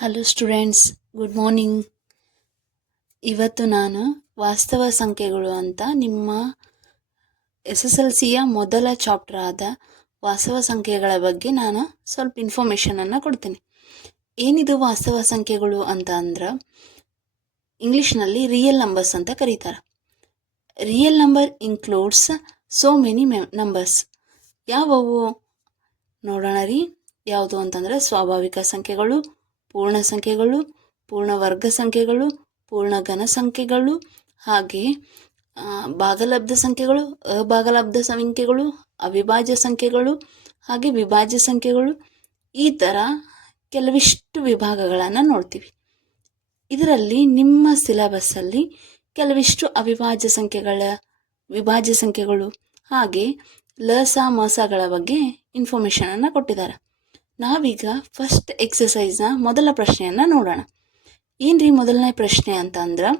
Hello students good morning ಇವತ್ತು ನಾನು ವಾಸ್ತವ ಸಂಖ್ಯೆಗಳು ಅಂತ ನಿಮ್ಮ ಎಸ್ ಎಸ್ ಎಲ್ ಸಿಯ ಮೊದಲ ಚಾಪ್ಟರ್ ಆದ ವಾಸ್ತವ ಸಂಖ್ಯೆಗಳ ಬಗ್ಗೆ ನಾನು ಸ್ವಲ್ಪ ಇನ್ಫಾರ್ಮೇಷನನ್ನು ಕೊಡ್ತೀನಿ. ಏನಿದು ವಾಸ್ತವ ಸಂಖ್ಯೆಗಳು ಅಂತ ಅಂದ್ರೆ ಇಂಗ್ಲೀಷ್ನಲ್ಲಿ ರಿಯಲ್ ನಂಬರ್ಸ್ ಅಂತ ಕರೀತಾರೆ. Real number includes so many ಮೆ ನಂಬರ್ಸ್ ಯಾವುವು? ನೋಡೋಣ ರೀ. ಯಾವುದು ಅಂತಂದರೆ ಸ್ವಾಭಾವಿಕ ಸಂಖ್ಯೆಗಳು ಪೂರ್ಣ ಸಂಖ್ಯೆಗಳು, ಪೂರ್ಣ ವರ್ಗ ಸಂಖ್ಯೆಗಳು, ಪೂರ್ಣ ಘನ ಸಂಖ್ಯೆಗಳು, ಹಾಗೆ ಭಾಗಲಬ್ಧ ಸಂಖ್ಯೆಗಳು, ಅಭಾಗಲಬ್ಧ ಸಂಖ್ಯೆಗಳು, ಅವಿಭಾಜ್ಯ ಸಂಖ್ಯೆಗಳು, ಹಾಗೆ ವಿಭಾಜ್ಯ ಸಂಖ್ಯೆಗಳು. ಈ ಥರ ಕೆಲವಿಷ್ಟು ವಿಭಾಗಗಳನ್ನು ನೋಡ್ತೀವಿ. ಇದರಲ್ಲಿ ನಿಮ್ಮ ಸಿಲೆಬಸ್ಸಲ್ಲಿ ಕೆಲವಿಷ್ಟು ಅವಿಭಾಜ್ಯ ಸಂಖ್ಯೆಗಳ, ವಿಭಾಜ್ಯ ಸಂಖ್ಯೆಗಳು, ಹಾಗೆ ಲಸ ಮಸಗಳ ಬಗ್ಗೆ ಇನ್ಫಾರ್ಮೇಷನನ್ನು ಕೊಟ್ಟಿದ್ದಾರೆ. ನಾವೀಗ ಫಸ್ಟ್ ಎಕ್ಸಸೈಸ್ನ ಮೊದಲ ಪ್ರಶ್ನೆಯನ್ನು ನೋಡೋಣ. ಏನ್ರಿ ಮೊದಲನೇ ಪ್ರಶ್ನೆ ಅಂತಂದ್ರೆ,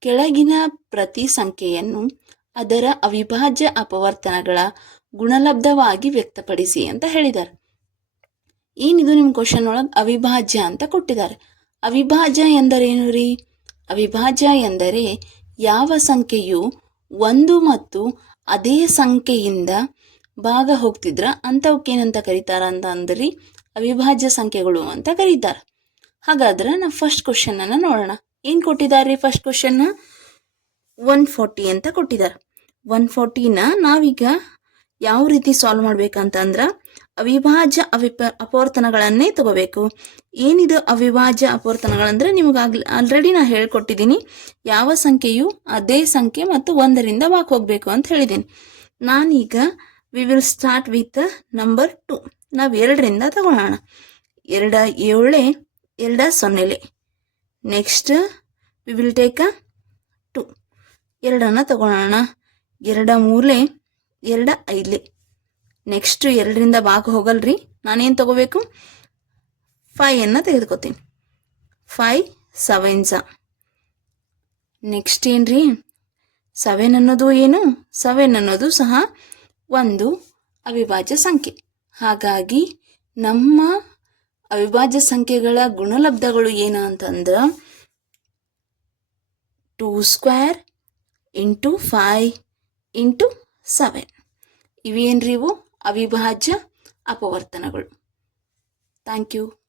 ಕೆಳಗಿನ ಪ್ರತಿ ಸಂಖ್ಯೆಯನ್ನು ಅದರ ಅವಿಭಾಜ್ಯ ಅಪವರ್ತನಗಳ ಗುಣಲಬ್ಧವಾಗಿ ವ್ಯಕ್ತಪಡಿಸಿ ಅಂತ ಹೇಳಿದ್ದಾರೆ ಏನಿದು ನಿಮ್ಮ ಕ್ವಶನ್ ಒಳಗೆ? ಅವಿಭಾಜ್ಯ ಅಂತ ಕೊಟ್ಟಿದ್ದಾರೆ ಅವಿಭಾಜ್ಯ ಎಂದರೇನು ರೀ? ಅವಿಭಾಜ್ಯ ಎಂದರೆ ಯಾವ ಸಂಖ್ಯೆಯು ಒಂದು ಮತ್ತು ಅದೇ ಸಂಖ್ಯೆಯಿಂದ ಭಾಗ ಹೋಗ್ತಿದ್ರ ಅಂಥವಕ್ಕೇನಂತ ಕರೀತಾರ ಅಂತ ಅಂದ್ರಿ ಅವಿಭಾಜ್ಯ ಸಂಖ್ಯೆಗಳು ಅಂತ ಕರೀತಾರ. ಹಾಗಾದ್ರೆ ನಾವು ಫಸ್ಟ್ ಕ್ವಶನನ್ನು ನೋಡೋಣ. ಏನು ಕೊಟ್ಟಿದ್ದಾರೆ ಫಸ್ಟ್ ಕ್ವಶನ್ನ ಒನ್ ಫೋರ್ಟಿ ಅಂತ ಕೊಟ್ಟಿದ್ದಾರೆ ಒನ್ ಫೋರ್ಟಿನ ನಾವೀಗ ಯಾವ ರೀತಿ ಸಾಲ್ವ್ ಮಾಡ್ಬೇಕಂತಂದ್ರೆ ಅವಿಭಾಜ್ಯ ಅವಿಪ ಅಪವರ್ತನಗಳನ್ನೇ ತಗೋಬೇಕು. ಏನಿದು ಅವಿಭಾಜ್ಯ ಅಪವರ್ತನಗಳಂದ್ರೆ ನಿಮಗೆ ಆಗ್ಲಿ ಆಲ್ರೆಡಿ ನಾ ಹೇಳ್ಕೊಟ್ಟಿದ್ದೀನಿ ಯಾವ ಸಂಖ್ಯೆಯು ಅದೇ ಸಂಖ್ಯೆ ಮತ್ತು ಒಂದರಿಂದ ವಾಕ್ ಹೋಗಬೇಕು ಅಂತ ಹೇಳಿದ್ದೀನಿ ನಾನೀಗ we will start with number two ನಾವು ಎರಡರಿಂದ ತಗೊಳ್ಳೋಣ ಎರಡ ಏಳೆ, ಎರಡ ಸೊನ್ನೆಲೆ. Next we will take two ಎರಡನ್ನು ತಗೊಳ್ಳೋಣ ಎರಡ ಮೂರಲೆ ಎರಡ ಐದ್ಲೆ. ನೆಕ್ಸ್ಟ್ ಎರಡರಿಂದ ಭಾಗ ಹೋಗಲ್ರಿ. ನಾನೇನು ತಗೋಬೇಕು? ಫೈಯನ್ನು ತೆಗೆದುಕೊತೀನಿ. ಫೈ ಸೆವೆನ್ಸ ನೆಕ್ಸ್ಟ್ ಏನ್ರಿ? ಸೆವೆನ್ ಅನ್ನೋದು ಏನು? ಸವೆನ್ ಅನ್ನೋದು ಸಹ ಒಂದು ಅವಿಭಾಜ್ಯ ಸಂಖ್ಯೆ. ಹಾಗಾಗಿ ನಮ್ಮ ಅವಿಭಾಜ್ಯ ಸಂಖ್ಯೆಗಳ ಗುಣಲಬ್ಧಗಳು ಏನು ಅಂತಂದ್ರೆ two square into five into seven. ಇವೇನ್ರಿವು ಅವಿಭಾಜ್ಯ ಅಪವರ್ತನಗಳು. Thank you.